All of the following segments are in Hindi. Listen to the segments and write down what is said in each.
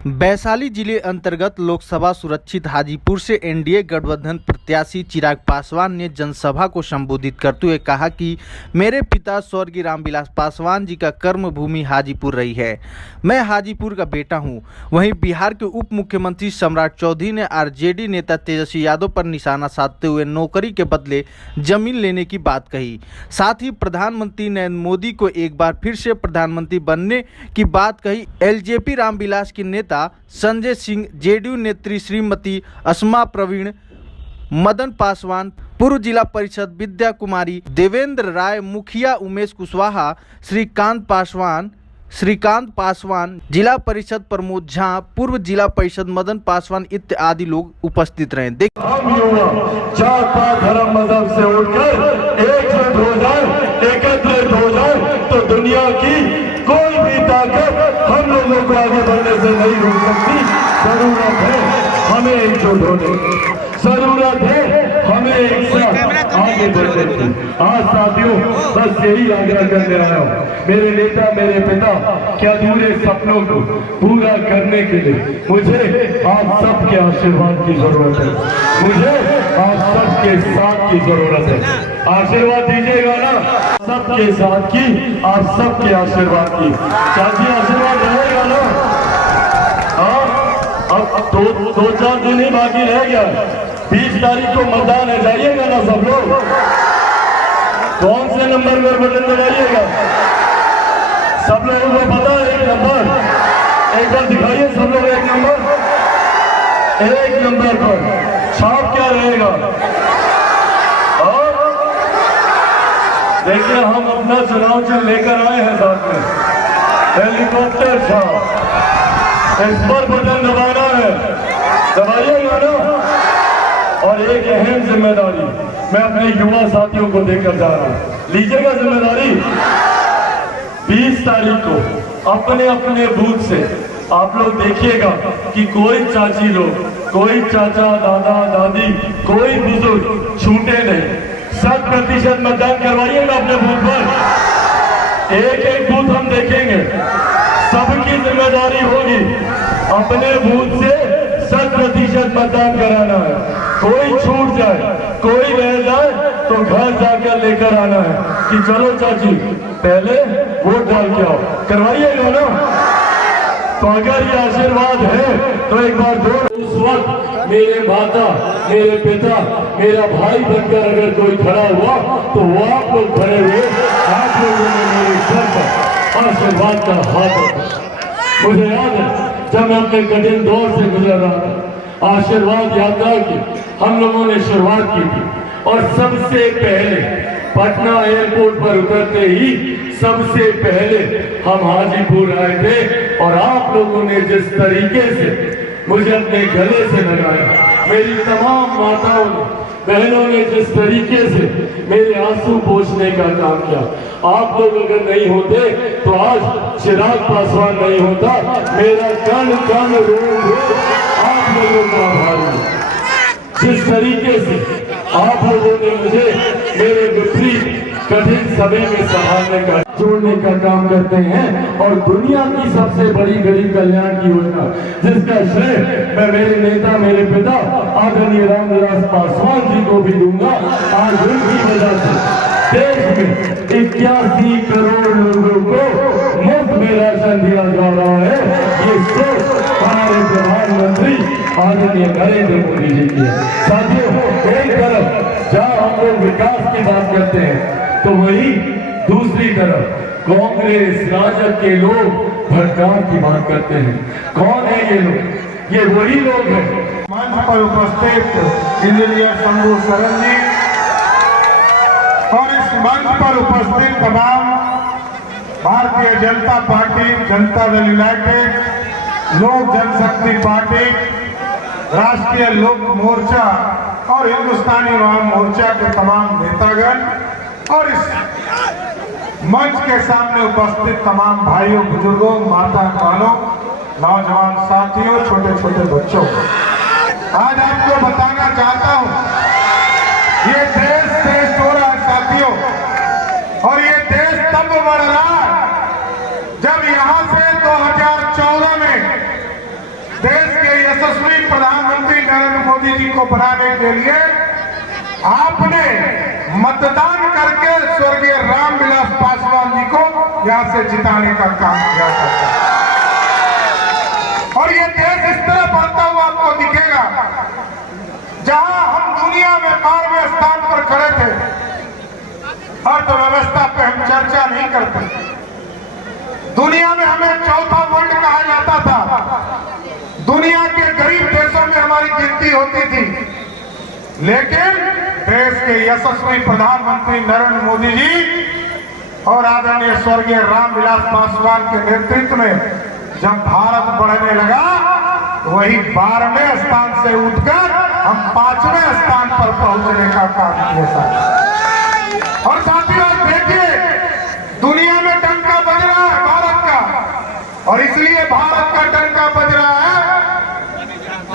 वैशाली जिले अंतर्गत लोकसभा सुरक्षित हाजीपुर से एनडीए गठबंधन प्रत्याशी चिराग पासवान ने जनसभा को संबोधित करते हुए कहा कि मेरे पिता स्वर्गीय रामविलास पासवान जी का कर्मभूमि हाजीपुर रही है। मैं हाजीपुर का बेटा हूं। वहीं बिहार के उप मुख्यमंत्री सम्राट चौधरी ने आरजेडी नेता तेजस्वी यादव पर निशाना साधते हुए नौकरी के बदले जमीन लेने की बात कही। साथ ही प्रधानमंत्री नरेंद्र मोदी को एक बार फिर से प्रधानमंत्री बनने की बात कही। एलजेपी रामविलास के नेता संजय सिंह, जेडीयू नेत्री श्रीमती अस्मा प्रवीण, मदन पासवान, पूर्व जिला परिषद विद्या कुमारी, देवेंद्र राय, मुखिया उमेश कुशवाहा, श्रीकांत पासवान, जिला परिषद प्रमोद झा, पूर्व जिला परिषद मदन पासवान इत्यादि लोग उपस्थित रहे। हम युवा जात पात धर्म मजहब से उठकर एकजुट हो जाए, एकत्रित हो जाए तो दुनिया की कोई भी ताकत हम लोगों को आगे बढ़ने से नहीं रोक सकती। जरूरत है हमें एकजुट होने की, जरूरत है हमें एक साथ आगे बढ़ने की। आज साथियों बस यही आग्रह करने आया हूँ, मेरे नेता मेरे पिता क्या अधूरे सपनों को पूरा करने के लिए मुझे आप सबके आशीर्वाद की जरूरत है, मुझे आप सबके साथ की जरूरत है। आशीर्वाद दीजिएगा ना, सबके साथ की, आप सबके आशीर्वाद की। चाची आशीर्वाद रहेगा ना? हाँ, अब दो चार दिन ही बाकी रह गया। 20 तारीख को मतदान है, जाइएगा ना सब लोग? कौन से नंबर पर बटन दबाइएगा? सब लोगों को पता है एक नंबर? एक बार दिखाइए सब लोग एक नंबर। एक नंबर पर छाप क्या रहेगा? देखिए हम अपना चुनाव चिन्ह लेकर आए हैं साथ में, हेलीकॉप्टर छाप। इस पर बटन दबाना है, दबाइएगा ना? और एक अहम जिम्मेदारी मैं अपने युवा साथियों को देकर जा रहा हूं, लीजिएगा जिम्मेदारी। 20 तारीख को अपने अपने बूथ से आप लोग देखिएगा कि कोई चाची लोग, कोई चाचा, दादा, दादी, कोई बुजुर्ग छूटे नहीं। 100% मतदान करवाइएगा अपने बूथ पर। एक एक बूथ हम देखेंगे, सबकी जिम्मेदारी होगी अपने बूथ से 100% मतदान कराना है। कोई छूट जाए, कोई रह जाए तो घर जाकर लेकर आना है कि चलो चाची पहले वोट डाल के आओ। करवाइएगा ना? तो अगर ये आशीर्वाद है तो एक बार जोर। उस वक्त मेरे माता, मेरे पिता, मेरा भाई बनकर अगर कोई खड़ा हुआ तो वो आप लोग खड़े हुए, आप लोगों ने मेरे सर पर आशीर्वाद का हाथ रखा। मुझे याद है जब मैं अपने कठिन दौर से गुजर रहा था, आशीर्वाद यात्रा की हम लोगों ने शुरुआत की थी और सबसे पहले पटना एयरपोर्ट पर उतरते ही सबसे पहले हम हाजीपुर आए थे। और आप लोगों ने जिस तरीके से मुझे अपने गले से लगाया, मेरी तमाम माताओं ने, बहनों ने जिस तरीके से मेरे आंसू पोंछने का काम किया, आप लोग अगर नहीं होते तो आज चिराग पासवान नहीं होता। मेरा कण कण रोग आप लोगों का आभार है। जिस तरीके से आप लोगों ने मुझे मेरे विपरीत कठिन समय में संभालने का, जोड़ने का काम करते हैं। और दुनिया की सबसे बड़ी गरीब कल्याण की योजना जिसका श्रेय मैं मेरे नेता, मेरे पिता आदरणीय रामविलास पासवान जी को भी दूंगा। आज उनकी वजह से देश में 81 करोड़ लोगों को मुफ्त में राशन दिया जा रहा है। ये सोच हमारे प्रधानमंत्री आदरणीय नरेंद्र मोदी जी की है। साथियों, एक तरफ जहाँ हम लोग विकास की बात करते हैं तो वही दूसरी तरफ कांग्रेस राजद के लोग भ्रष्टाचार की बात करते हैं। कौन है ये लोग? ये वही लोग हैं। मंच पर उपस्थित इंजीनियर शंभू सरन जी और इस मंच पर उपस्थित तमाम भारतीय जनता पार्टी, जनता दल यूनाइटेड, लोक जनशक्ति पार्टी, राष्ट्रीय लोक मोर्चा और हिंदुस्तानी वाम मोर्चा के तमाम नेतागण और इस मंच के सामने उपस्थित तमाम भाइयों, बुजुर्गों, माता बहनों, नौजवान साथियों, छोटे छोटे बच्चों, आज आपको बताना चाहता हूं, ये देश हो रहा है साथियों। और ये देश तब बढ़ रहा है जब यहां से 2014 में देश के यशस्वी प्रधानमंत्री नरेंद्र मोदी जी को बनाने के लिए आपने मतदान करके स्वर्गीय रामविलास पासवान जी को यहां से जिताने का काम किया था। और ये देश इस तरह बढ़ता हुआ आपको दिखेगा, जहां हम दुनिया में 12वें स्थान पर खड़े थे, अर्थव्यवस्था पे हम चर्चा नहीं करते, दुनिया में हमें चौथा वर्ल्ड कहा जाता था, दुनिया के गरीब देशों में हमारी गिनती होती थी, लेकिन देश के यशस्वी प्रधानमंत्री नरेंद्र मोदी जी और आदरणीय स्वर्गीय रामविलास पासवान के नेतृत्व में जब भारत बढ़ने लगा, वही 12वें स्थान से उठकर हम 5वें स्थान पर पहुंचने का काम किया था। और साथियों देखिए, दुनिया में डंका बज रहा है भारत का, और इसलिए भारत का डंका बज रहा है।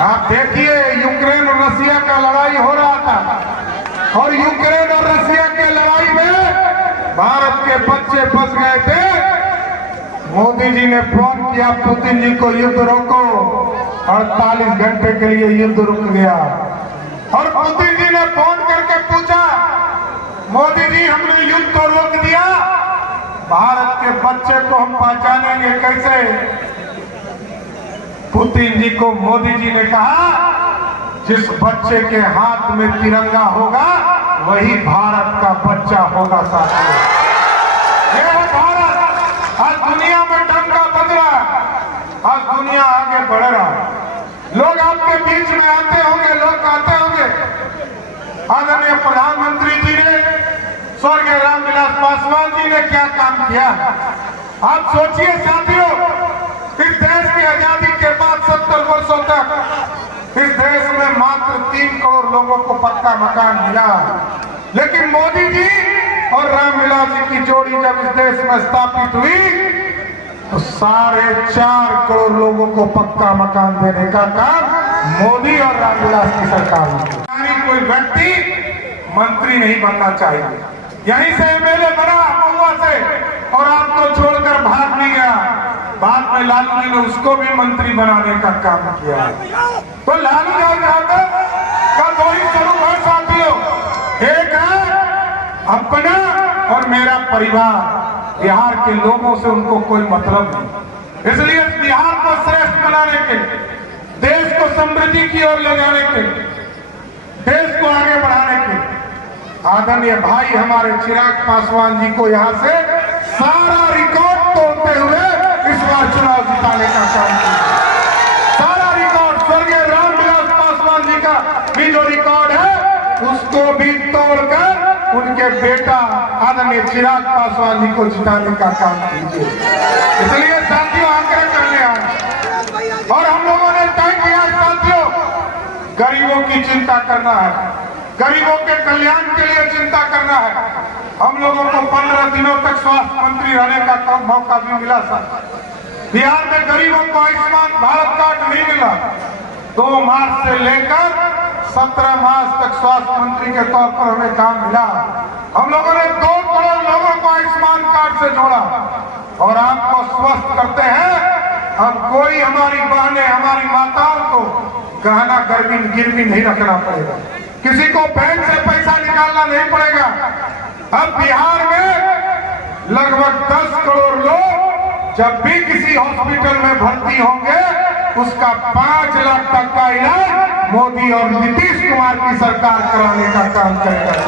आप देखिए, यूक्रेन और रसिया का लड़ाई हो रहा था, और यूक्रेन और रसिया के लड़ाई में भारत के बच्चे फंस गए थे। मोदी जी ने फोन किया पुतिन जी को, युद्ध रोको, 48 घंटे के लिए युद्ध रुक गया। और पुतिन जी ने फोन करके पूछा, मोदी जी हमने युद्ध तो रोक दिया, भारत के बच्चे को हम पहचानेंगे कैसे? पुतिन जी को मोदी जी ने कहा, जिस बच्चे के हाथ में तिरंगा होगा वही भारत का बच्चा होगा। साथियों, ये है भारत। आज दुनिया में डंका बज रहा है, आज दुनिया आगे बढ़ रहा है। लोग आपके बीच में आते होंगे, लोग कहते होंगे, आदरणीय प्रधानमंत्री जी ने, स्वर्गीय रामविलास पासवान जी ने क्या काम किया। आप सोचिए साथियों, इस देश की आजादी के बाद 70 वर्षों तक इस देश में मात्र 3 करोड़ लोगों को पक्का मकान मिला, लेकिन मोदी जी और रामविलास जी की जोड़ी जब इस देश में स्थापित हुई तो 4.5 करोड़ लोगों को पक्का मकान देने का काम मोदी और रामविलास की सरकार ने। कोई व्यक्ति मंत्री नहीं बनना चाहिए, यहीं से एमएलए बना महुआ से, और आपको छोड़कर भाग नहीं गया। बाद में लालू जी ने उसको भी मंत्री बनाने का काम किया। तो लालू यादव का 2 ही स्वरूप है साथियों, एक है अपना और मेरा परिवार। बिहार के लोगों से उनको कोई मतलब नहीं, इसलिए बिहार को श्रेष्ठ बनाने के, देश को समृद्धि की ओर ले जाने के, देश को आगे बढ़ाने के आदरणीय भाई हमारे चिराग पासवान जी को यहाँ से सारा रिकॉर्ड तोड़ते हुए इस बार चुनाव जिताने का काम किया। सारा रिकॉर्ड स्वर्गीय रामविलास पासवान जी का भी जो रिकॉर्ड है उसको भी तोड़कर उनके बेटा आदरणीय चिराग पासवान जी को जिताने का काम कीजिए। इसलिए साथियों आग्रह करने आए, और हम लोगों ने तय किया साथियों, गरीबों की चिंता करना है, गरीबों के कल्याण के लिए चिंता करना है। हम लोगों को 15 दिनों तक स्वास्थ्य मंत्री रहने का मौका भी मिला था। बिहार में गरीबों को आयुष्मान भारत कार्ड नहीं मिला। 2 मार्च से लेकर 17 मार्च तक स्वास्थ्य मंत्री के तौर पर हमें काम मिला। हम लोगों ने 2 करोड़ लोगों को आयुष्मान कार्ड से जोड़ा, और आपको स्वस्थ करते हैं। अब कोई हमारी बहनें, हमारी माताओं को गहना गिरवी नहीं रखना पड़ेगा, किसी को बैंक से पैसा निकालना नहीं पड़ेगा। अब बिहार में लगभग 10 करोड़ लोग जब भी किसी हॉस्पिटल में भर्ती होंगे, उसका 5 लाख तक का इलाज मोदी और नीतीश कुमार की सरकार कराने का काम करेगा।